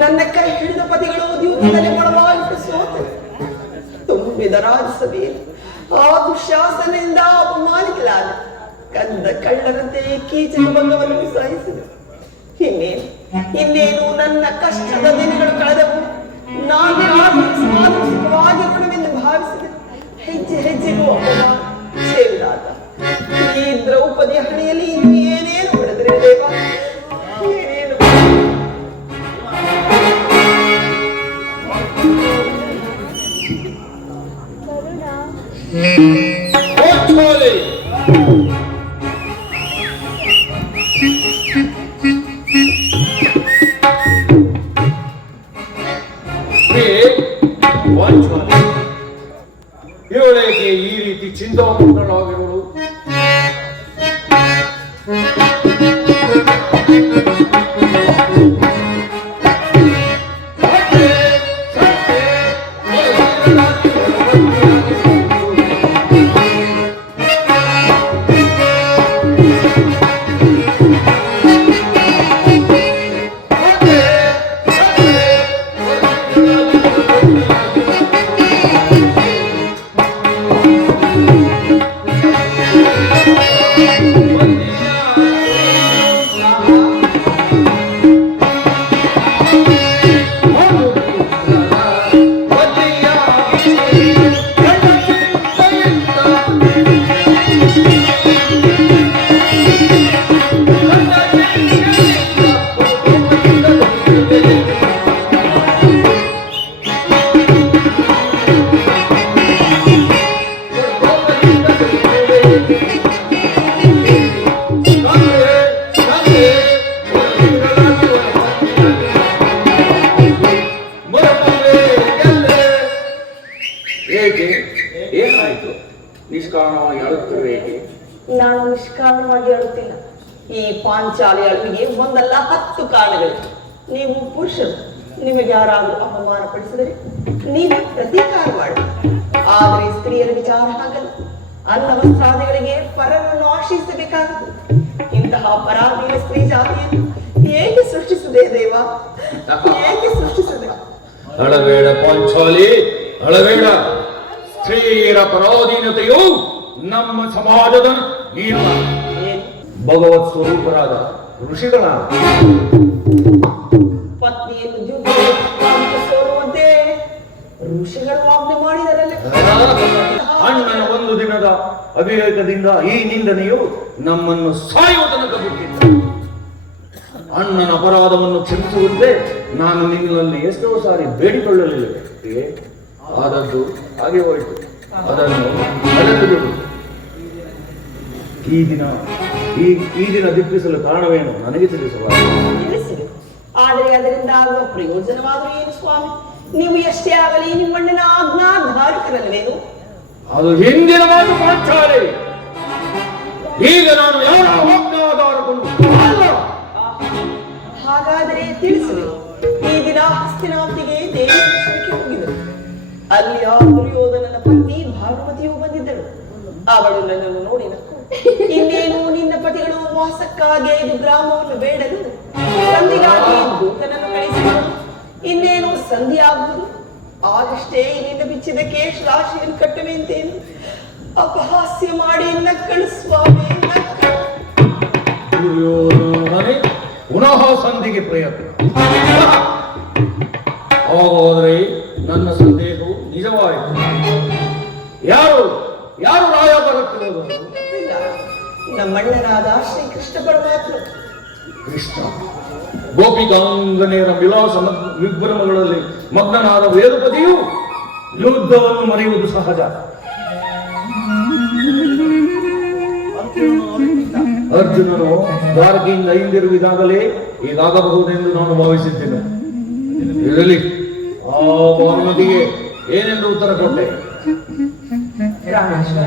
ನನ್ನ ಕೈ ಹಿಡಿದ ಪತಿಗಳು ದ್ಯೂತದಲ್ಲಿ ಮೊಳವಾಗಿ ಸೋತು ತುಂಬಿದ ರಾಜಸಭೆಯಲ್ಲಿ ಆ ದುಶಾಸನೆಯಿಂದ ಅಪಮಾನಿಸಲಾದ ಕಂದ ಕಳ್ಳರಂತೆ ಕೀಚಕ ಭಂಗವನ್ನು ಸಹಿಸಿದೆ. ಇನ್ನೇನು ನನ್ನ ಕಷ್ಟದ ದಿನಗಳು ಕಳೆದವು. ನಾನು ಸುಖವಾಗಿರುವೆಂದು ಭಾವಿಸಿದೆ. ಹೆಜ್ಜೆ ಹೆಜ್ಜೆಗೂ ಅಪಮಾನ ಸೇವಿದಾತ. ಈ ದ್ರೌಪದಿ ಹಣೆಯಲ್ಲಿ ಇನ್ನು ಏನೇನು ಹೊಡೆದರೆ ದೇವ, ಏನೇನು ಇವಳಿಗೆ ಈ ರೀತಿ ಚಿಂತಾಮಗ್ನಳಾಗಿರುವಳು. ಏನಾಯ್ತು? ನಿಷ್ಕಾರಣವಾಗಿ ಅಳುತ್ತಿರುವೆ ಏಕೆ? ನಾನು ನಿಷ್ಕಾರಣವಾಗಿ ಅಳುತ್ತಿಲ್ಲ. ಈ ಪಾಂಚಾಲಿ ಅಳುವಿಗೆ ಒಂದಲ್ಲ 10 ಕಾರಣಗಳು. ನೀವು ಪುರುಷರು, ನಿಮಗೆ ಯಾರಾದರೂ ಅಪಮಾನ ಪಡಿಸಿದರೆ ನೀವು ಪ್ರತೀಕಾರ ಮಾಡಿ. ಆದರೆ ಸ್ತ್ರೀಯರ ವಿಚಾರ ಹಾಗಲ್ಲ. ಅನ್ನ ವಸ್ತ್ರಾದಿಗಳಿಗೆ ಪರವನ್ನು ಆಶ್ರಯಿಸಬೇಕಾಗುತ್ತದೆ. ಇಂತಹ ಪರಾಧೀನ ಸ್ತ್ರೀ ಜಾತಿಯನ್ನು ಏಕೆ ಸೃಷ್ಟಿಸಿದೆ ದೇವ, ಏಕೆ ಸೃಷ್ಟಿಸಿದೆ? ಅಳಬೇಡ ಪಾಂಚಾಲಿ, ಅಳಬೇಡ. ಸ್ತ್ರೀಯರ ಪರಾಧೀನತೆಯು ನಮ್ಮ ಸಮಾಜದ ನಿಯಮ. ಭಗವತ್ ಸ್ವರೂಪರಾದ ಋಷಿಗಳ ಪತ್ನಿಯನ್ನು ಸೋರುವಂತೆ ಋಷಿಗಳು ಆಜ್ಞೆ ಮಾಡಿದರಲ್ಲೇ. ಅಣ್ಣನ ಒಂದು ದಿನದ ಅವಿವೇಕದಿಂದ ಈ ನಿಂದನೆಯು ನಮ್ಮನ್ನು ಸಾಯುವ ತನಕ ಬಿಟ್ಟಿದ್ದ. ಅಣ್ಣನ ಅಪರಾಧವನ್ನು ಕ್ಷಮಿಸುವಂತೆ ನಾನು ನಿನ್ನಲ್ಲಿ ಎಷ್ಟೋ ಸಾರಿ ಬೇಡಿಕೊಳ್ಳಲಿಲ್ಲ. ಆದದ್ದು ಹಾಗೆ ಹೋಯಿತು. ಅದನ್ನು ಅಳೆದು ಬಿಡು. ಈ ದಿನ ದಿಪ್ಪಿಸಲು ಕಾರಣವೇನು ನನಗೆ ತಿಳಿಸಬಾರದು. ಆದರೆ ಅದರಿಂದ ಆಗುವ ಪ್ರಯೋಜನವಾದರೂ ಏನು ಸ್ವಾಮಿ? ನೀವು ಎಷ್ಟೇ ಆಗಲಿ ನಿಮ್ಮಣ್ಣನ ಆಜ್ಞಾಧಾರಕರಲ್ಲೇನು? ಅದು ಹಿಂದಿನ ಮಾತು ಪಾಂಚಾಲಿ. ಈಗ ನಾನು ಯಾರ ಆಜ್ಞಾಧಾರಕೊಂಡು ಅಲ್ಲ. ಹಾಗಾದರೆ ತಿಳಿಸಲಿ. ಈ ದಿನ ಹಸ್ತಿನಾವತಿಗೆ ದೇವಿ ದರ್ಶನಕ್ಕೆ ಹೋಗಿದರು. ಅಲ್ಲಿ ಆ ದುರ್ಯೋಧನನ ಪತ್ನಿ ಭಾನುಮತಿಯು ಬಂದಿದ್ದಳು. ಅವಳು ನನ್ನನ್ನು ನೋಡಿ ನಕ್ಕು, ಇನ್ನೇನು ನಿನ್ನ ಪತಿಗಳು ವಾಸಕ್ಕಾಗಿ 5 ಗ್ರಾಮವನ್ನು ಬೇಡಲು ಸಂಧಿಗಾಗಿ ದೂತನನ್ನು ಕಳಿಸಿದರು. ಇನ್ನೇನು ಸಂಧಿ ಆಗುವುದು, ಆಗಷ್ಟೇ ನಿನ್ನ ಬಿಚ್ಚಿದ ಕೇಶ್ ರಾಶಿಯನ್ನು ಕಟ್ಟುವೆಂತೇನು ಅಪಹಾಸ್ಯ ಮಾಡಿ ನಕ್ಕಳು ಸ್ವಾಮಿ, ನಕ್ಕಳು. ದುರ್ಯೋಧನನೇ ಪುನಃ ಸಂಧಿಗೆ ಪ್ರಯತ್ನ. ಹಾಗಾದರೆ ನನ್ನ ಸಂದೇಹವು ನಿಜವಾಯಿತು. ಯಾರು ಯಾರು ರಾಯ ಬರುತ್ತಿರುವುದು? ಇಲ್ಲ, ನಮ್ಮಣ್ಣನಾದ ಶ್ರೀಕೃಷ್ಣ ಪರಮಾತ್ಮ. ಕೃಷ್ಣ ಗೋಪಿಕಾಂಗನೆಯರ ವಿಲಾಸ ವಿಭ್ರಮಗಳಲ್ಲಿ ಮಗ್ನನಾದ ವೇದಪತಿಯು ಯುದ್ಧವನ್ನು ಮರೆಯುವುದು ಸಹಜ. ಅರ್ಜುನನು ದ್ವಾರಕೆಯಿಂದ ಹಿಂದಿರುಗಿದಾಗಲೇ ಹೀಗಾಗಬಹುದೆಂದು ನಾನು ಭಾವಿಸಿದ್ದೇನೆ. ಇರಲಿ, ಆ ಭಾನುಮತಿಗೆ ಏನೆಂದು ಉತ್ತರ ಕೊಟ್ಟೆ? ರಾಮೇಶ್ವರ,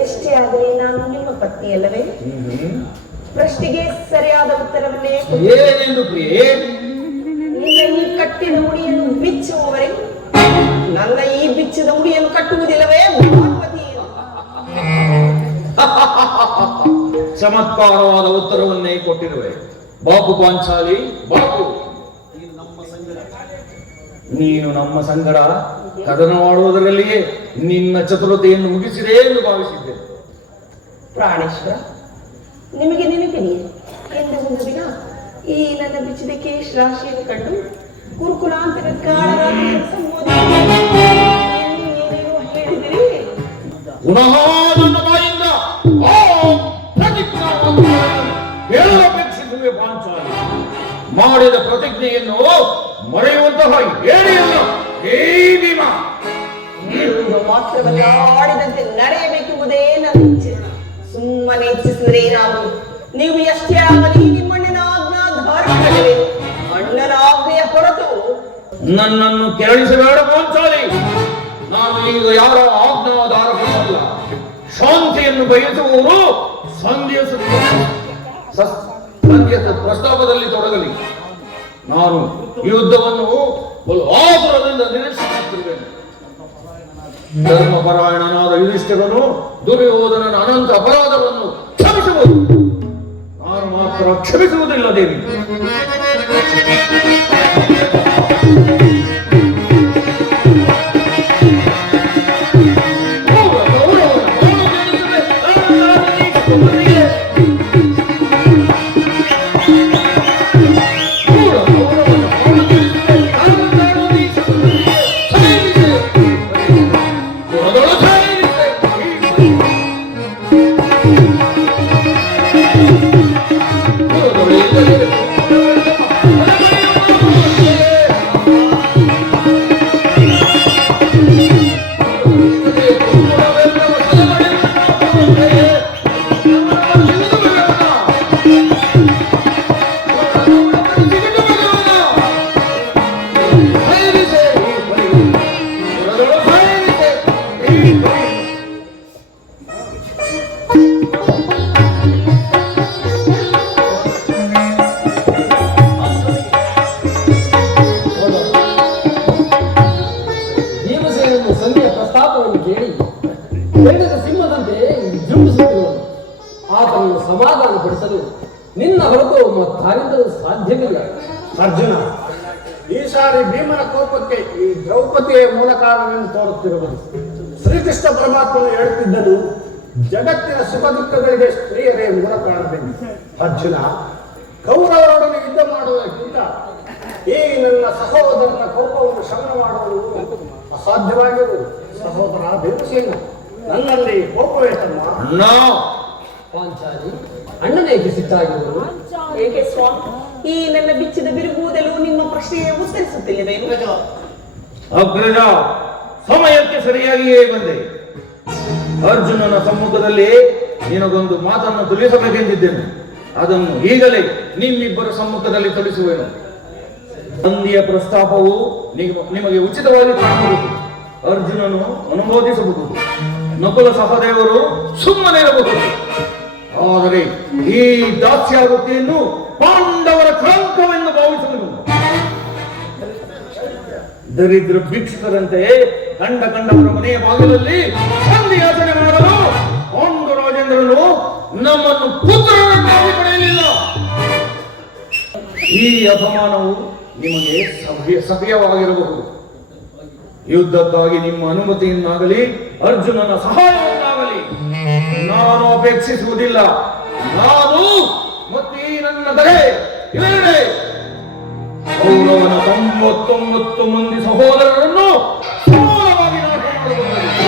ಎಷ್ಟೇ ಆದರೆ ನಾನು ನಿಮ್ಮ ಪತ್ನಿಯಲ್ಲವೇ? ಪ್ರಶ್ನೆಗೆ ಸರಿಯಾದ ಉತ್ತರವನ್ನೇ ಏನೆಂದು ಪ್ರಿಯೆ? ನಿನ್ನ ಈ ಕಟ್ಟಿದ ಮುಡಿಯನ್ನು ಬಿಚ್ಚುವವರೆಗೂ ನನ್ನ ಈ ಬಿಚ್ಚಿದ ಮುಡಿಯನ್ನು ಕಟ್ಟುವುದಿಲ್ಲವೇ ಭಾನುಮತಿ? ಚಮತ್ಕಾರವಾದ ಉತ್ತರವನ್ನೇ ಕೊಟ್ಟಿರುವೆ. ಬಾಪು ಪಾಂಚಾಲಿ, ಬಾಪು. ನೀನು ನಮ್ಮ ಸಂಗಡ ಕದನವಾಡುವುದರಲ್ಲಿಯೇ ನಿನ್ನ ಚತುರತೆಯನ್ನು ಮುಗಿಸಿದೆ ಎಂದು ಭಾವಿಸಿದ್ದೆ. ಪ್ರಾಣೇಶ್ವರ, ನಿಮಗೆ ನೆನಪಿದೆಯೇ ಎಂದು ಒಂದು ದಿನ ಈ ನನ್ನ ಬಿಚ್ಚಿದ ಕೇಶ್ ರಾಶಿಯನ್ನು ಕಂಡು ಕುರುಕುಲಾಂತರ ಏನೇನೋ ಹೇಳಿದಿರಿ. ಪುನಃ ನನ್ನ ಬಾಯಿಂದ ಹೇಳಬೇಕಿಸುವೆ ಪಾಂಚಾಲಿ. ಮಾಡಿದ ಪ್ರತಿಜ್ಞೆಯನ್ನು ಮರೆಯುವಂತಹ ಹೇಳಿಯಲ್ಲ ಹೇ ಭೀಮ. ಮಾತ್ರವಲ್ಲ, ಆಡಿದಂತೆ ನಡೆಯಬೇಕೆಂಬುದೇ ನನ್ನ ಇಚ್ಛೆ. ಸುಮ್ಮನೆ ಇಚ್ಛಿಸಿದ್ರೆ ಏನಾಗುವುದು? ನೀವು ಎಷ್ಟೇ ಆಗಲಿ ನಿಮ್ಮಣ್ಣನ ಆಜ್ಞಾಧಾರಕವೇ. ಅಣ್ಣನ ಆಜ್ಞೆಯ ಹೊರತು ನನ್ನನ್ನು ಕೆರಳಿಸಬೇಡ ಪಾಂಚಾಲಿ. ನಾನು ಈಗ ಯಾರ ಆಜ್ಞಾಧಾರಕವಲ್ಲ. ಶಾಂತಿಯನ್ನು ಬಯಸುವವರು ಸಂಧಿಯ ಪ್ರಸ್ತಾಪದಲ್ಲಿ ತೊಡಗಲಿ. ನಾನು ಯುದ್ಧವನ್ನು ಆತುರದಿಂದ ನಿರೀಕ್ಷಿಸುತ್ತಿರುತ್ತೇನೆ. ಧರ್ಮಪರಾಯಣನಾದ ಯುಧಿಷ್ಠಿರನು ದುರ್ಯೋಧನನ ಅನಂತ ಅಪರಾಧವನ್ನು ಕ್ಷಮಿಸಬಹುದು. ನಾನು ಮಾತ್ರ ಕ್ಷಮಿಸುವುದಿಲ್ಲ ದೇವಿ. ಸಮಾಧಾನಪಡಿಸಲು ನಿನ್ನ ಹೊರತು ಮತ್ತಾರಿಂದಲೂ ಸಾಧ್ಯವಿಲ್ಲ. ಅರ್ಜುನ, ಈ ಸಾರಿ ಭೀಮನ ಕೋಪಕ್ಕೆ ಈ ದ್ರೌಪದಿಯ ಮೂಲ ಕಾರಣವೆಂದು ತೋರುತ್ತಿರುವುದು. ಶ್ರೀಕೃಷ್ಣ ಪರಮಾತ್ಮನು ಹೇಳುತ್ತಿದ್ದನು, ಜಗತ್ತಿನ ಸುಖ ದುಃಖಗಳಿಗೆ ಸ್ತ್ರೀಯರೇ ಮೂಲ ಕಾರಣವೆಂದು. ಅರ್ಜುನ, ಕೌರವರೊಡನೆ ಯುದ್ಧ ಮಾಡುವುದಕ್ಕಿಂತ ಈ ನನ್ನ ಸಹೋದರನ ಕೋಪವನ್ನು ಶಮನ ಮಾಡುವುದು ಅಸಾಧ್ಯವಾಗಿರುವುದು. ಸಹೋದರ ಭೀಮಸೇನ, ನನ್ನಲ್ಲಿ ಕೋಪವೇ ತಮ್ಮ? ಪಾಂಚಾಲಿ, ಅಣ್ಣನೇಗೆ ಸಿಟ್ಟಾಗಿರುವುದು? ಏಕೆ ಸ್ವಾಮಿ, ಈ ನನ್ನ ಬಿಚ್ಚಿದ ಬಿರುಗುವುದಲು ನಿಮ್ಮ ಪ್ರಶ್ನೆಗೆ ಉತ್ತರಿಸುತ್ತಿಲ್ಲವೇನು? ಅಗ್ರಜ, ಸಮಯಕ್ಕೆ ಸರಿಯಾಗಿಯೇ ಬಂದೆ. ಅರ್ಜುನನ ಸಮ್ಮುಖದಲ್ಲಿ ನಿನಗೊಂದು ಮಾತನ್ನು ತಿಳಿಸಬೇಕೆಂದಿದ್ದೇನೆ. ಅದನ್ನು ಈಗಲೇ ನಿಮ್ಮಿಬ್ಬರ ಸಮ್ಮುಖದಲ್ಲಿ ತಿಳಿಸುವೆನು. ಸಂಧಿಯ ಪ್ರಸ್ತಾಪವು ನಿಮಗೆ ಉಚಿತವಾಗಿ ಕಾಣಬಹುದು. ಅರ್ಜುನನು ಅನುಮೋದಿಸಬಹುದು, ನಕುಲ ಸಹದೇವರು ಸುಮ್ಮನೆ ಇರಬಹುದು. ಆದರೆ ಈ ದಾಸ್ಯಾವೃತ್ತಿಯನ್ನು ಪಾಂಡವರ ಕ್ರಾಂತವೆಂದು ಭಾವಿಸಲು ದರಿದ್ರ ಭಿಕ್ಷುಕರಂತೆ ಕಂಡವರ ಮನೆಯ ಬಾಗಿಲಲ್ಲಿ ಸಂಧಿಯಾಚನೆ ಮಾಡಲು ಒಂದು ರಾಜೇಂದ್ರನು ನಮ್ಮನ್ನು ಪುತ್ರರನ್ನಾಗಿ ಪಡೆಯಲಿಲ್ಲ. ಈ ಅಪಮಾನವು ನಿಮಗೆ ಸಭ್ಯವಾಗಿರಬಹುದು. ಯುದ್ಧಕ್ಕಾಗಿ ನಿಮ್ಮ ಅನುಮತಿಯನ್ನಾಗಲಿ ಅರ್ಜುನನ ಸಹಾಯವನ್ನಾಗಲಿ ನಾನು ಅಪೇಕ್ಷಿಸುವುದಿಲ್ಲ. ನಾನು ಮತ್ತು ಈ ನನ್ನ ದಯೆ ಇವೆರಡೇ ಕೌರವನ 99 ಮಂದಿ ಸಹೋದರರನ್ನು ಸಮಾನವಾಗಿ ನಾಶ ಮಾಡಬಹುದು.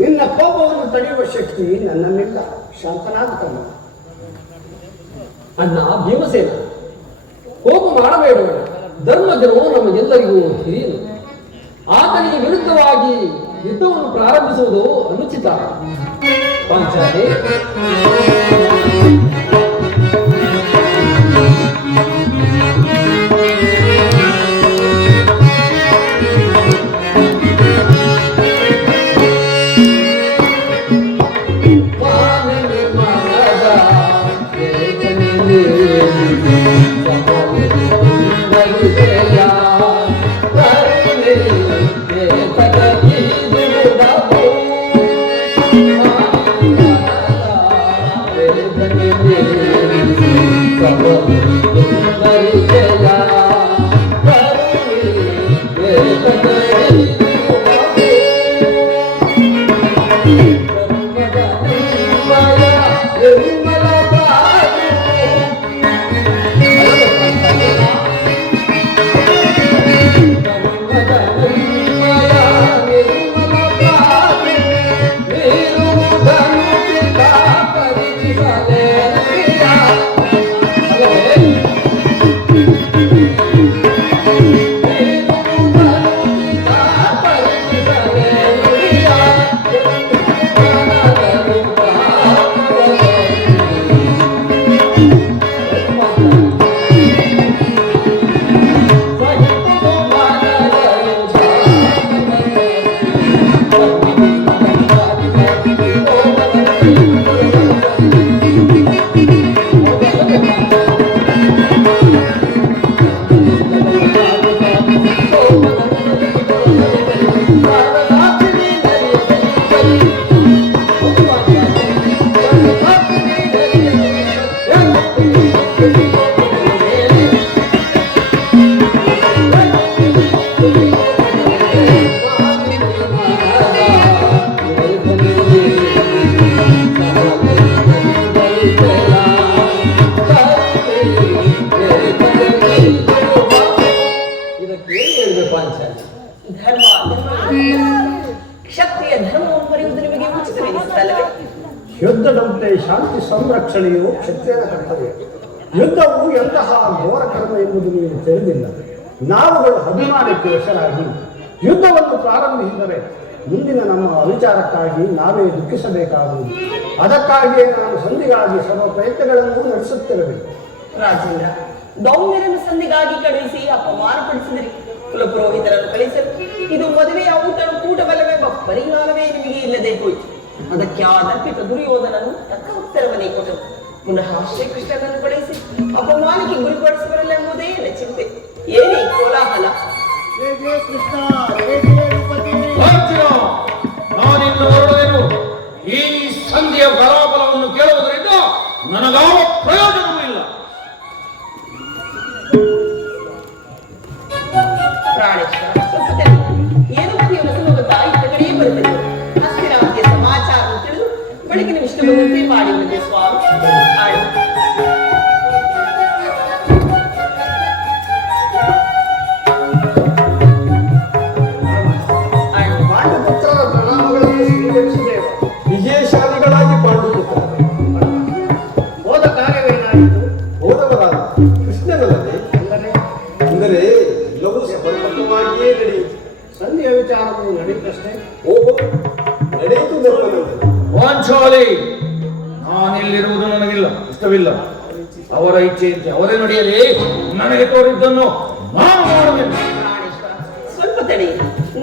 ನಿನ್ನ ಕೋಪವನ್ನು ತಡೆಯುವ ಶಕ್ತಿ ನನ್ನನ್ನಿಲ್ಲ. ಶಾಂತನಾಗುತ್ತಾನೆ. ಅಣ್ಣ ಭೀಮಸೇನ, ಕೋಪ ಮಾಡಬೇಡ. ಧರ್ಮಜನು ನಮಗೆಲ್ಲರಿಗೂ ಹಿರಿಯನು. ಆತನಿಗೆ ವಿರುದ್ಧವಾಗಿ ಯುದ್ಧವನ್ನು ಪ್ರಾರಂಭಿಸುವುದು ಅನುಚಿತ. ಪಾಂಚಾಲಿ, ಯುದ್ಧದಂತೆ ಶಾಂತಿ ಸಂರಕ್ಷಣೆಯು ಕ್ಷತ್ರಿಯನ ಕರ್ತವ್ಯ. ಯುದ್ಧವು ಎಂತಹ ಘೋರ ಕರ್ಮ ಎಂಬುದು ನೀವು ತಿಳಿದಿಲ್ಲ. ನಾವುಗಳು ಅಭಿಮಾನಕ್ಕೆ ವಶರಾಗಿ ಯುದ್ಧವನ್ನು ಪ್ರಾರಂಭಿಸಿದರೆ ಮುಂದಿನ ನಮ್ಮ ಅವಿಚಾರಕ್ಕಾಗಿ ನಾವೇ ದುಃಖಿಸಬೇಕಾಗುವುದು. ಅದಕ್ಕಾಗಿಯೇ ನಾನು ಸಂಧಿಗಾಗಿ ಸರ್ವ ಪ್ರಯತ್ನಗಳನ್ನು ನಡೆಸುತ್ತಿರಬೇಕು. ರಾಜೇಂದ್ರ, ದೌಮ್ಯರನ್ನು ಸಂಧಿಗಾಗಿ ಕಳುಹಿಸಿ ಅಪಮಾನಪಡಿಸಿದಿರಿ. ಕುಲಪುರೋಹಿತರನ್ನು ಕಳಿಸಲು ಇದು ಮದುವೆಯ ಕೂಟಬಲವೆಂಬ ಪರಿಜ್ಞಾನವೇ ನಿಮಗೆ ಇಲ್ಲದೆ ಹೋಯಿತು. ಅದಕ್ಕೆ ಆದರ್ಪಿತ ದುರ್ಯೋಧನನು ತಕ್ಕ ಉತ್ತರವನ್ನೇ ಕೊಟ್ಟನು. ಪುನಃ ಶ್ರೀಕೃಷ್ಣನನ್ನು ಕಳುಹಿಸಿ ಅಪಮಾನಕ್ಕೆ ಗುರಿಪಡಿಸುವರಲ್ಲೆಂಬುದೇ ನನ್ನ ಚಿಂತೆ. ಏನೇ ಕೋಲಾಹಲ? ಅರ್ಜುನ, ನಾನಿನ್ನು ಹೊರಡುವೆನು. ಈ ಸಂಧಿಯ ಫಲಾಫಲವನ್ನು ಕೇಳುವುದರಿಂದ ನನಗಾವ ಪ್ರಯೋಜನವೂ ಇಲ್ಲ. ಪ್ರಾಣೇಶ್ವರ, ಏನು ಮದುವೆಯನ್ನು ಸುಲಭದ ಇತ್ತ ಕಡೆಯೇ ಬರುತ್ತದೆ. ಹಸ್ತಿನಾವತಿಯ ಸಮಾಚಾರವನ್ನು ತಿಳಿದು ಬೆಳಗಿನ ವಿಷ್ಣುವಂತೆ ಮಾಡಿರುತ್ತದೆ ಸ್ವಾಮಿ. ಪಾಂಡುಪುತ್ರರ ಪ್ರಣಾಮಗಳನ್ನು ಸ್ವೀಕರಿಸಿದೆವು. ವಿಜಯಶಾಲಿಗಳಾಗಿ ಪಾಂಡುಪುತ್ರ ಹೋದ ಕಾರ್ಯವೇನಾಯಿತು? ಹೋದವರಾದ ಕೃಷ್ಣನಲ್ಲದೆ ಅಂದರೆ ಎಲ್ಲವೂ ಸಮರ್ಪಕವಾಗಿಯೇ ನಡೆಯಿತು. ಸಂಧಿಯ ವಿಚಾರವು ನಡೆಯುತ್ತಷ್ಟೇ. ಓಹೋ, ನಡೆಯಿತು ಧರ್ಮದಲ್ಲಿ. ಪಾಂಚಾಲಿ, ನಾನಿಲ್ಲಿರುವುದು ನನಗಿಲ್ಲ, ಇಷ್ಟವಿಲ್ಲ. ಅವರ ಇಚ್ಛೆಯಂತೆ ಅವರೇ ನಡೆಯಲಿ. ನನಗೆ ತೋರಿದ್ದನ್ನು ನಾನು ಮಾಡುವೆನು. ಪ್ರಾಣೇಶ್ವರ, ಸ್ವಲ್ಪ ತಡೆ.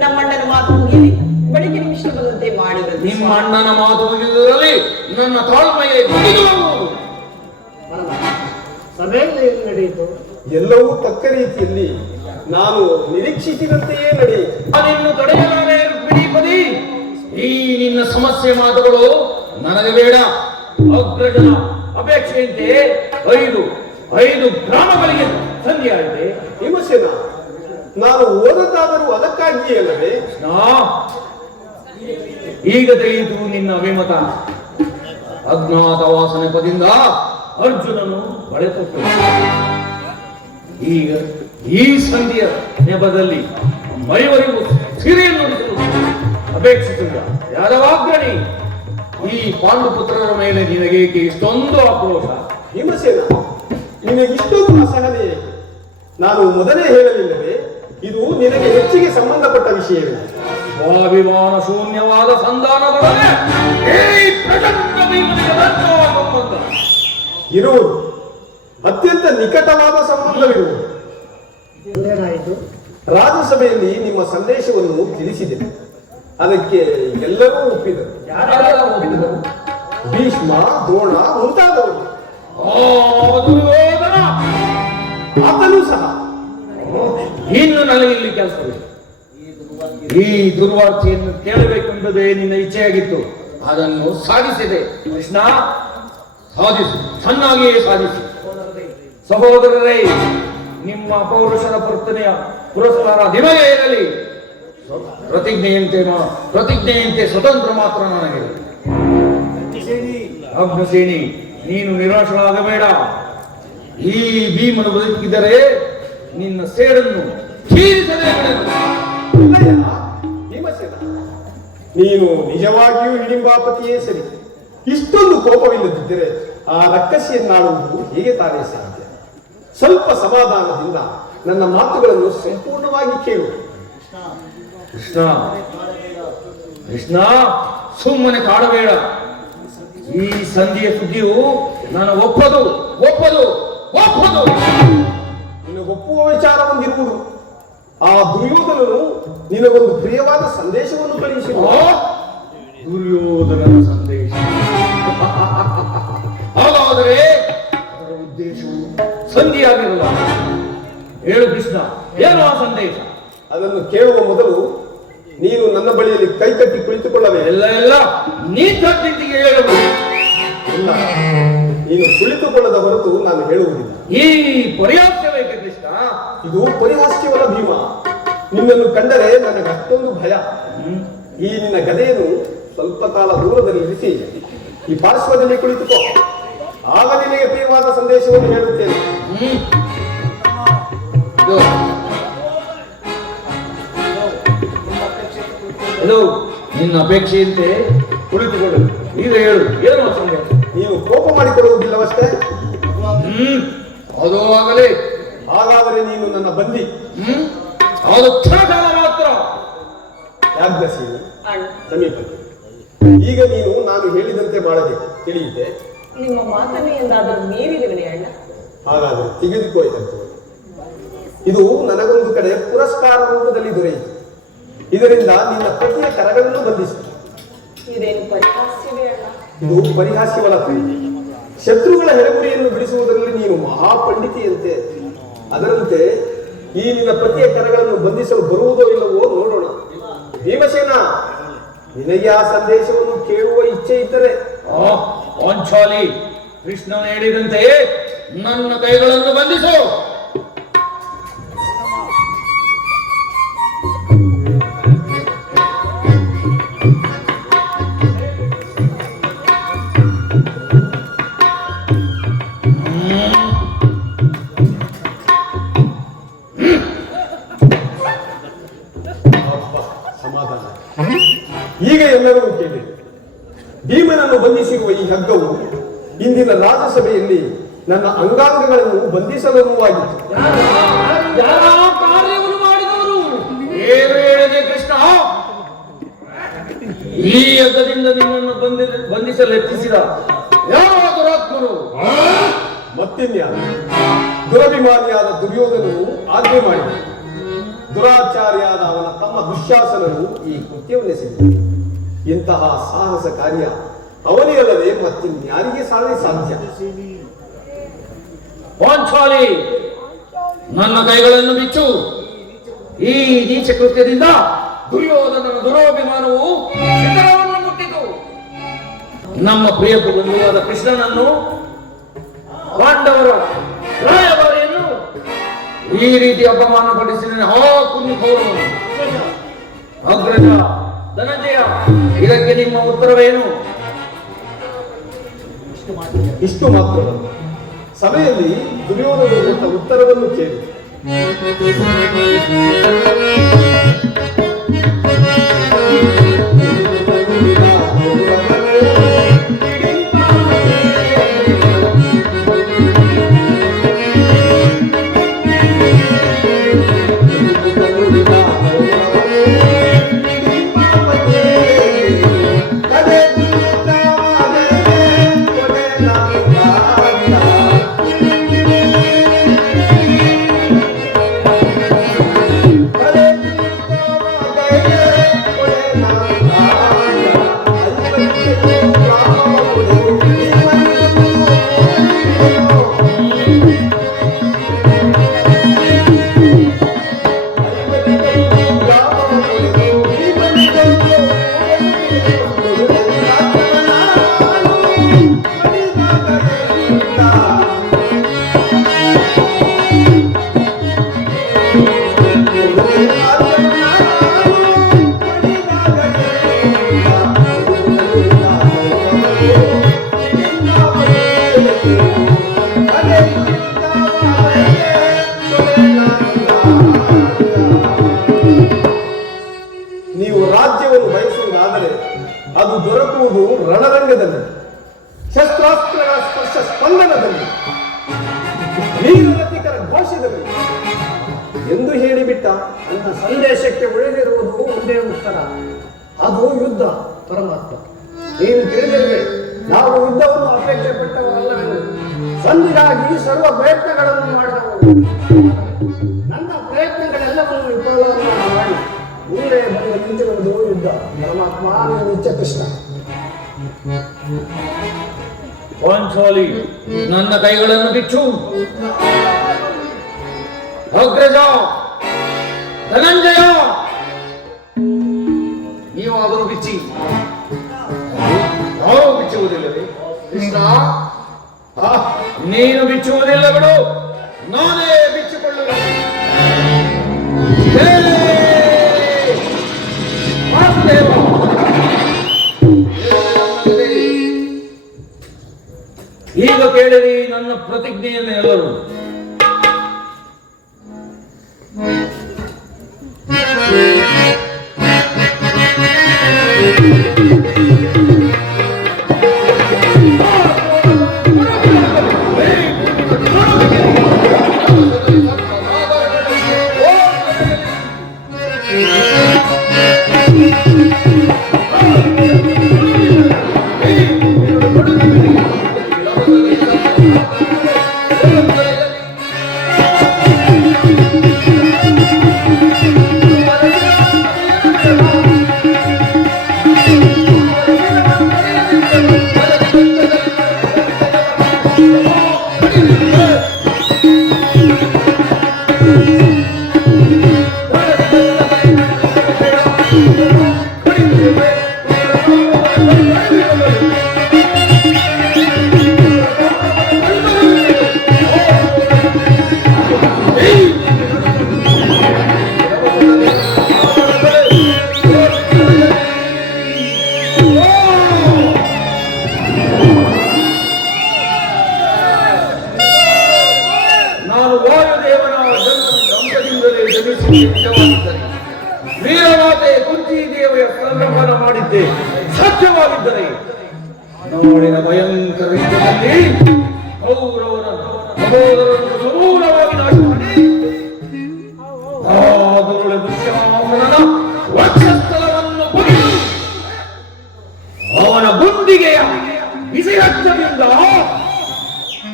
ನಮ್ಮಣ್ಣನ ಮಾತು ಮುಗಿಯಲಿ, ಬೆಳಗಿನ ವಿಷ್ಣು ಬಂದಂತೆ ಮಾಡಿರುತ್ತದೆ. ನಿಮ್ಮ ಅಣ್ಣನ ಮಾತು ಮುಗಿದುದರಲ್ಲಿ ನನ್ನ ತಾಳ್ಮೆಗೆ ಮುಗಿದುವುದು. ಸಭೆಯಲ್ಲಿ ಏನು ನಡೆಯಿತು? ಎಲ್ಲವೂ ತಕ್ಕ ರೀತಿಯಲ್ಲಿ ನಾನು ನಿರೀಕ್ಷಿಸಿದಂತೆಯೇ ನಡೆಯಿತು. ನಾನಿನ್ನು ತಡೆಯಲಾರೆ ರುಕ್ಮಿಣೀಪತಿ. ಈ ನಿನ್ನ ಸಮಸ್ಯೆ ಮಾತುಗಳು ನನಗೆ ಬೇಡ. ಅಗ್ರಜನ ಅಪೇಕ್ಷೆಯಂತೆ ಐದು ಗ್ರಾಮಗಳಿಗೆ ಸಂಧಿಯಾಗಿದೆ. ಭೀಮಸೇನ, ನಾನು ಓದದ್ದಾದರೂ ಅದಕ್ಕಾಗಿಯೇ ಅಲ್ಲವೇ? ಈಗ ತಿಳಿಯಿತು ನಿನ್ನ ಅಭಿಮತ. ಅಜ್ಞಾತವಾಸ ನೆಪದಿಂದ ಅರ್ಜುನನು ಬಳೆತೊಟ್ಟು ಈಗ ಈ ಸಂಧಿಯ ನೆಪದಲ್ಲಿ ಮೈವರೆಗೂ ಸಿರಿಯನ್ನು ನುಡಿಸಲು ಅಪೇಕ್ಷಿಸಿದ ಯಾದವಾಗ್ರಣಿ, ಈ ಪಾಂಡುಪುತ್ರರ ಮೇಲೆ ನಿನಗೇಕೆ ಇಷ್ಟೊಂದು ಆಕ್ರೋಶ? ಭೀಮಸೇನ, ನಿನಗಿಷ್ಟೊಂದು ಅಸಹನೆ ಏಕೆ? ನಾನು ಮೊದಲೇ ಹೇಳಲಿಲ್ಲವೇ, ಇದು ನಿನಗೆ ಹೆಚ್ಚಿಗೆ ಸಂಬಂಧಪಟ್ಟ ವಿಷಯವೇ. ಸ್ವಾಭಿಮಾನ ಶೂನ್ಯವಾದ ಸಂಧಾನದೊಡನೆ ಈ ಪ್ರಚಂಡ ಭೀಮನಿಗೆ ದಟ್ಟವಾದ ಸಂಬಂಧ ಇರುವುದು, ಅತ್ಯಂತ ನಿಕಟವಾದ ಸಂಬಂಧವಿರುವುದು. ಏನಾಯಿತು? ರಾಜ್ಯಸಭೆಯಲ್ಲಿ ನಿಮ್ಮ ಸಂದೇಶವನ್ನು ತಿಳಿಸಿದೆ. ಅದಕ್ಕೆ ಎಲ್ಲರೂ ಒಪ್ಪಿದರು. ಯಾರ್ಯಾರು ಒಪ್ಪಿದರು? ಭೀಷ್ಮ, ದ್ರೋಣ ಮುಂತಾದವರು. ದುರ್ಯೋಧನ ಆತನೂ ಸಹ. ಇನ್ನು ನನಗೆ ಇಲ್ಲಿ ಕೆಲಸವಿದೆ. ಈ ದುರ್ವಾರ್ತೆಯನ್ನು ಕೇಳಬೇಕೆಂಬುದೇ ನಿನ್ನ ಇಚ್ಛೆಯಾಗಿತ್ತು. ಅದನ್ನು ಸಾಧಿಸಿದೆ ಕೃಷ್ಣ. ಸಾಧಿಸು, ಚೆನ್ನಾಗಿಯೇ ಸಾಧಿಸಿ. ಸಹೋದರರೇ, ನಿಮ್ಮ ಪೌರುಷದ ವರ್ತನೆಯ ಪುರಸ್ಕಾರ ನಿಮಗೆ ಇರಲಿ. ಪ್ರತಿಜ್ಞೆಯಂತೆ ಸ್ವತಂತ್ರ ಮಾತ್ರ ನನಗೆ. ಅಗ್ನಸೇನಿ, ನೀನು ನಿರಾಶರಾಗಬೇಡ. ಈ ಭೀಮನು ಬದುಕಿದರೆ ನಿನ್ನ ಸೇಡನ್ನು ತೀರಿಸಲೇ ಬಿಡಲು. ಅಲ್ಲಯ್ಯ, ಭೀಮಸೇನ, ನೀನು ನಿಜವಾಗಿಯೂ ಹಿಡಿಂಬಾಪತಿಯೇ ಸರಿ. ಇಷ್ಟೊಂದು ಕೋಪವಿಲ್ಲದಿದ್ದರೆ ಆ ರಕ್ಕಸಿಯನ್ನಾಡುವುದು ಹೇಗೆ ತಾನೇ ಸಾಧ್ಯ? ಸ್ವಲ್ಪ ಸಮಾಧಾನದಿಂದ ನನ್ನ ಮಾತುಗಳನ್ನು ಸಂಪೂರ್ಣವಾಗಿ ಕೇಳು. ಕೃಷ್ಣ, ಸುಮ್ಮನೆ ಕಾಡಬೇಡ. ಈ ಸಂಧಿಯ ಸುದ್ದಿಯು ನಾನು ಒಪ್ಪದು. ನಿನಗೊಪ್ಪುವ ವಿಚಾರ ಹೊಂದಿರುವುದು. ಆ ದುರ್ಯೋಧನನು ನಿನಗೊಂದು ಪ್ರಿಯವಾದ ಸಂದೇಶವನ್ನು ಕಳುಹಿಸಿದ. ದುರ್ಯೋಧನನ ಸಂದೇಶ. ಹಾಗಾದರೆ ಅದರ ಉದ್ದೇಶವು ಸಂಧಿಯಾಗಿರಲ್ಲ. ಹೇಳು ಕೃಷ್ಣ, ಏನು ಆ ಸಂದೇಶ? ಅದನ್ನು ಕೇಳುವ ಮೊದಲು ನೀನು ನನ್ನ ಬಳಿಯಲ್ಲಿ ಕೈಕಟ್ಟಿ ಕುಳಿತುಕೊಳ್ಳಬೇಕು. ಎಲ್ಲ ನೀ ತಟ್ಟಿಗೆ ಹೇಳಬೇಕು. ಇಲ್ಲ, ನೀನು ಕುಳಿತುಕೊಳ್ಳದ ಹೊರತು ನಾನು ಹೇಳುವುದಿಲ್ಲ. ಈ ಪರಿಹಾಸ್ಯವೇ ಕೃಷ್ಣ? ಇದು ಪರಿಹಾಸ್ಯವಲ್ಲ ಭೀಮ. ನಿನ್ನನ್ನು ಕಂಡರೆ ನನಗೆ ಅಷ್ಟೊಂದು ಭಯ. ಈ ನಿನ್ನ ಗದೆಯನ್ನು ಸ್ವಲ್ಪ ಕಾಲ ದೂರದಲ್ಲಿ ಇರಿಸಿ ಈ ಪಾರ್ಶ್ವದಲ್ಲಿ ಕುಳಿತುಕೋ. ಆಗ ನಿನಗೆ ಪ್ರಿಯವಾದ ಸಂದೇಶವನ್ನು ಹೇಳುತ್ತೇನೆ. ಹಲೋ, ನಿನ್ನ ಅಪೇಕ್ಷೆಯಂತೆ ಕುಳಿತುಕೊಳ್ಳು. ಈಗ ಹೇಳು. ಏನು ಸಂದೇಹ? ನೀವು ಕೋಪ ಮಾಡಿಕೊಳ್ಳುವುದಿಲ್ಲವಷ್ಟೇ. ಅದು ಆಗಲಿ. ಹಾಗಾದರೆ ನೀನು ನನ್ನ ಬಂದಿ. ಅದು ಕ್ಷಣಕಾಲ ಮಾತ್ರ. ಯಾಜ್ಞಸೇನಿ ಅಣ್ಣ, ಸಮೀಪಕ್ಕೆ. ಈಗ ನೀನು ನಾನು ಹೇಳಿದಂತೆ ಮಾಡಬೇಕು, ತಿಳಿಯುತ್ತೆ? ನಿಮ್ಮ ಮಾತನ್ನು ಎಂದಾದರೂ ಮೀರಿರುವನೆ ಅಣ್ಣ? ಹಾಗಾದರೆ ತೆಗೆದುಕೋ ಇದನ್ನು. ಇದು ನನಗೊಂದು ಕಡೆ ಪುರಸ್ಕಾರ ರೂಪದಲ್ಲಿ ದೊರೆಯಿತು. ಇದರಿಂದ ನಿನ್ನ ಪತಿಯ ಕರಗಳನ್ನು ಬಂಧಿಸಿ. ಇದೇನು ಪರಿಹಾಸ್ಯವೇ ಅಣ್ಣ? ಇದು ಪರಿಹಾಸ್ಯವಲ್ಲ ಪ್ರೀತಿ. ಶತ್ರುಗಳ ಹೆರಗುರಿಯನ್ನು ಬಿಡಿಸುವುದರಲ್ಲಿ ನೀನು ಮಹಾಪಂಡಿತಿಯಂತೆ. ಅದರಂತೆ ಈ ನಿನ್ನ ಪತಿಯ ಕರಗಳನ್ನು ಬಂಧಿಸಲು ಬರುವುದೋ ಇಲ್ಲವೋ ನೋಡೋಣ. ಭೀಮಸೇನ, ನಿನಗೆ ಆ ಸಂದೇಶವನ್ನು ಕೇಳುವ ಇಚ್ಛೆ ಇದ್ದರೆ ಪಾಂಚಾಲಿ, ಕೃಷ್ಣನು ಹೇಳಿದಂತೆ ನನ್ನ ಕೈಗಳನ್ನು ಬಂಧಿಸು. ಸಮಾಧಾನ. ಈಗ ಎಲ್ಲರೂ ಕೇಳಿ, ಭೀಮನನ್ನು ಬಂಧಿಸಿರುವ ಈ ಹಗ್ಗವು ಇಂದಿನ ರಾಜ್ಯಸಭೆಯಲ್ಲಿ ನನ್ನ ಅಂಗಾಂಗಗಳನ್ನು ಬಂಧಿಸಲನುವಾಗಿತ್ತು. ಯಾರ ಕಾರ್ಯವನ್ನು ಮಾಡಿದವರು? ಏನು ಹೇಳಿದೆ ಕೃಷ್ಣ? ಈ ಹಗ್ಗದಿಂದ ನಿನ್ನನ್ನು ಬಂಧಿಸಲು ಯತ್ನಿಸಿದ ಯಾವ ದುರಾತ್ಮರು? ಮತ್ತಿನ್ಯಾರು? ದುರಭಿಮಾನಿಯಾದ ದುರ್ಯೋಧನನು ಆಜ್ಞೆ ಮಾಡಿದ. ದುರಾಚಾರಿಯಾದ ಅವನ ತಮ್ಮ ದುಶ್ಯಾಸನನು ಈ ಕೃತ್ಯವನ್ನೆಸಗಿದ. ಇಂತಹ ಸಾಹಸ ಕಾರ್ಯ ಅವನಿಗಲ್ಲದೆ ಮತ್ತಿನ್ಯಾರಿಗೆ ಸಾಧ್ಯ? ಪಾಂಚಾಲಿ, ನನ್ನ ಕೈಗಳನ್ನು ಬಿಚ್ಚು. ಈ ನೀಚ ಕೃತ್ಯದಿಂದ ದುರ್ಯೋಧನನ ದುರಾಭಿಮಾನವು ಶಿಖರವನ್ನು ಮುಟ್ಟಿತು. ನಮ್ಮ ಪ್ರಿಯ ಬಂಧುವಾದ ಕೃಷ್ಣನನ್ನು, ಪಾಂಡವರ ರಾಯಭಾರಿಯನ್ನು ಈ ರೀತಿ ಅಪಮಾನ ಪಡಿಸಿದ ಕುಂದು ಕೌರವನು. ಅಗ್ರಜ, ಧನಂಜಯ, ಇದಕ್ಕೆ ನಿಮ್ಮ ಉತ್ತರವೇನು? ಇಷ್ಟು ಮಾತ್ರ ಸಭೆಯಲ್ಲಿ ದುರ್ಯೋಧನ ಕೊಟ್ಟ ಉತ್ತರವನ್ನು ಕೇಳಿ. ನೀವು ರಾಜ್ಯವನ್ನು ಬಯಸುವುದಾದರೆ ಅದು ದೊರಕುವುದು ರಣರಂಗದಲ್ಲಿ, ಶಸ್ತ್ರಾಸ್ತ್ರಗಳ ಸ್ಪರ್ಶ ಸ್ಪಂದನದಲ್ಲಿ, ವೀರರತಿಕರ ಘೋಷದಲ್ಲಿ ಎಂದು ಹೇಳಿಬಿಟ್ಟ. ನನ್ನ ಸಂದೇಶಕ್ಕೆ ಉಳಿದಿರುವುದು ಒಂದೇ ಉತ್ತರ, ಅದು ಯುದ್ಧ. ಪರಮಾತ್ಮ, ನೀನು ತಿಳಿದಿರುವೆ, ನಾವು ಯುದ್ಧವನ್ನು ಅಪೇಕ್ಷೆ ಪಟ್ಟವರಲ್ಲವೆಂದು. ಸಂಧಿಗಾಗಿ ಸರ್ವ ಪ್ರಯತ್ನಗಳನ್ನು ಮಾಡಿದವರು. ನನ್ನ ಪ್ರಯತ್ನಗಳೆಲ್ಲವನ್ನು ವಿಫಲವನ್ನು ಮಾಡಿ ಮುಂದೆ ಬಂದು ನಿಂತಿರುವುದು ಯುದ್ಧ. ಪರಮಾತ್ಮ, ನಿತ್ಯ ಕೃಷ್ಣ. ಪಾಂಚಾಲಿ, ನನ್ನ ಕೈಗಳನ್ನು ಬಿಚ್ಚು. ಅಗ್ರಜ, ಧನಂಜಯ, ನೀವು ಅವರು ಬಿಚ್ಚಿ. ನಾವು ಬಿಚ್ಚುವುದಿಲ್ಲವೇ ಕೃಷ್ಣ? ನೀನು ಬಿಚ್ಚುವುದಿಲ್ಲ ಬಿಡು, ನಾನೇ ಬಿಚ್ಚಿಕೊಳ್ಳುವೆ. ವಾಸುದೇವ, ಈಗ ಕೇಳಿರಿ ನನ್ನ ಪ್ರತಿಜ್ಞೆಯನ್ನು ಎಲ್ಲರೂ. ನಾನು ವಾಯುದೇವನ ಜನ್ಮದಿಂದಲೇ ಜನಿಸಿ ನಿಜವಾಗಿದ್ದರೆ ವೀರಮಾತೆ ಕುಂತಿ ದೇವಿಯ ಸಂರಮಣ ಮಾಡಿದ್ದೆ ಸತ್ಯವಾಗಿದ್ದರೆ ನಾಡಿನ ಭಯಂಕರ ಯುದ್ಧದಲ್ಲಿ ಕೌರವರ ಸಹೋದರರನ್ನು ಸಮೂಲವಾಗಿ ನಾಶ ಮಾಡಿ ಆದುರುಳ ದುಶ್ಯಾಸನನ ವಕ್ಷಸ್ಥಲವನ್ನು ಮುರಿದು ಅವನ ಗುಂಡಿಗೆಯ ಬಿಸಿಹಚ್ಚದಿಂದ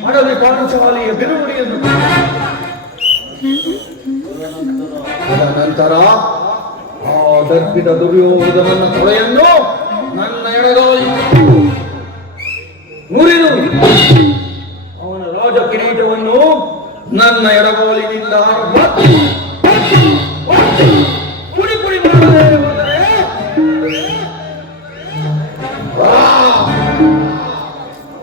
ಮಡದಿ ಪಾಂಚಾಲಿಯ ಬಿರುಗುಡಿಯನ್ನು ತದನಂತರ ಆ ದರ್ಪಿದ ದುರ್ಯೋಧನನ ತೊಳೆಯನ್ನು ನನ್ನ ಎಡಗಾಲಿನಿಂದ ಮುರಿದು ಅವನ ರಾಜ ಕಿರೀಟವನ್ನು ನನ್ನ ಎಡಗಾಲಿನಿಂದ ಪುಡಿ ಪುಡಿ ಮಾಡದೆ ಹೋದರೆ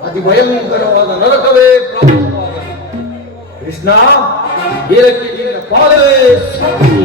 ಅತಿ ಭಯಂಕರವಾದ ನರಕವೇ ಪ್ರಾಪ್ತವಾದ ಕೃಷ್ಣ ಇದಕ್ಕೆ ನಿನ್ನ ಪಾದವೇ ಸಾಕ್ಷಿ.